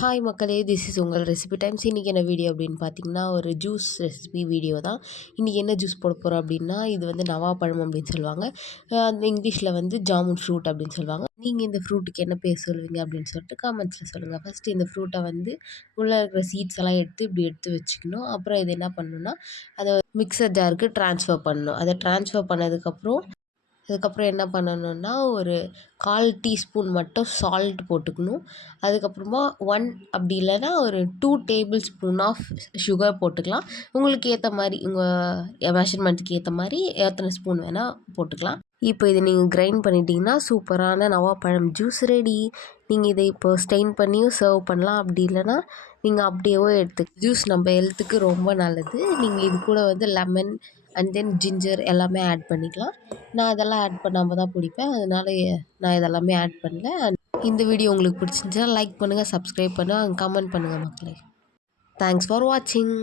Hi மக்களே, this is உங்கள் recipe times. இன்றைக்கி என்ன வீடியோ அப்படின்னு பார்த்தீங்கன்னா, ஒரு ஜூஸ் ரெசிபி வீடியோ தான். இன்றைக்கி என்ன ஜூஸ் போட போகிறோம் அப்படின்னா, இது வந்து நவாப்பழம் அப்படின்னு சொல்லுவாங்க. அந்த இங்கிலீஷில் வந்து ஜாமுன் ஃப்ரூட் அப்படின்னு சொல்லுவாங்க. நீங்கள் இந்த ஃப்ரூட்டுக்கு என்ன பேர் சொல்லுவீங்க அப்படின்னு சொல்லிட்டு காமெண்ட்ஸில் சொல்லுங்கள். ஃபஸ்ட்டு இந்த ஃப்ரூட்டை வந்து உள்ளே இருக்கிற சீட்ஸ் எல்லாம் எடுத்து இப்படி எடுத்து வச்சுக்கணும். அப்புறம் இது என்ன பண்ணணும்னா, அதை மிக்சர் ஜாருக்கு ட்ரான்ஸ்ஃபர் பண்ணணும். அதை ட்ரான்ஸ்ஃபர் அதுக்கப்புறம் என்ன பண்ணணும்னா, ஒரு 1/4 டீஸ்பூன் மட்டும் சால்ட் போட்டுக்கணும். அதுக்கப்புறமா அப்படி இல்லைன்னா ஒரு 2 டேபிள் ஸ்பூன் ஆஃப் சுகர் போட்டுக்கலாம். உங்களுக்கு ஏற்ற மாதிரி உங்கள் மெஷர்மெண்ட்டுக்கு ஏற்ற மாதிரி எத்தனை ஸ்பூன் வேணால் போட்டுக்கலாம். இப்போ இதை நீங்கள் கிரைண்ட் பண்ணிட்டீங்கன்னா சூப்பரான நவாப்பழம் ஜூஸ் ரெடி. நீங்கள் இதை இப்போ ஸ்டெயின் பண்ணியும் சர்வ் பண்ணலாம். அப்படி இல்லைன்னா நீங்கள் அப்படியேவோ ஜூஸ் நம்ம ஹெல்த்துக்கு ரொம்ப நல்லது. நீங்கள் இது கூட வந்து லெமன் அண்ட் தென் ஜிஞ்சர் எல்லாமே ஆட் பண்ணிக்கலாம். நான் அதெல்லாம் ஆட் பண்ணாமல் தான் பிடிப்பேன். அதனால நான் இதெல்லாமே ஆட் பண்ணல. இந்த வீடியோ உங்களுக்கு பிடிச்சிருந்துச்சுன்னா லைக் பண்ணுங்கள், சப்ஸ்கிரைப் பண்ணுங்கள், கமெண்ட் பண்ணுங்கள் மக்களே. தேங்க்ஸ் ஃபார் வாட்சிங்.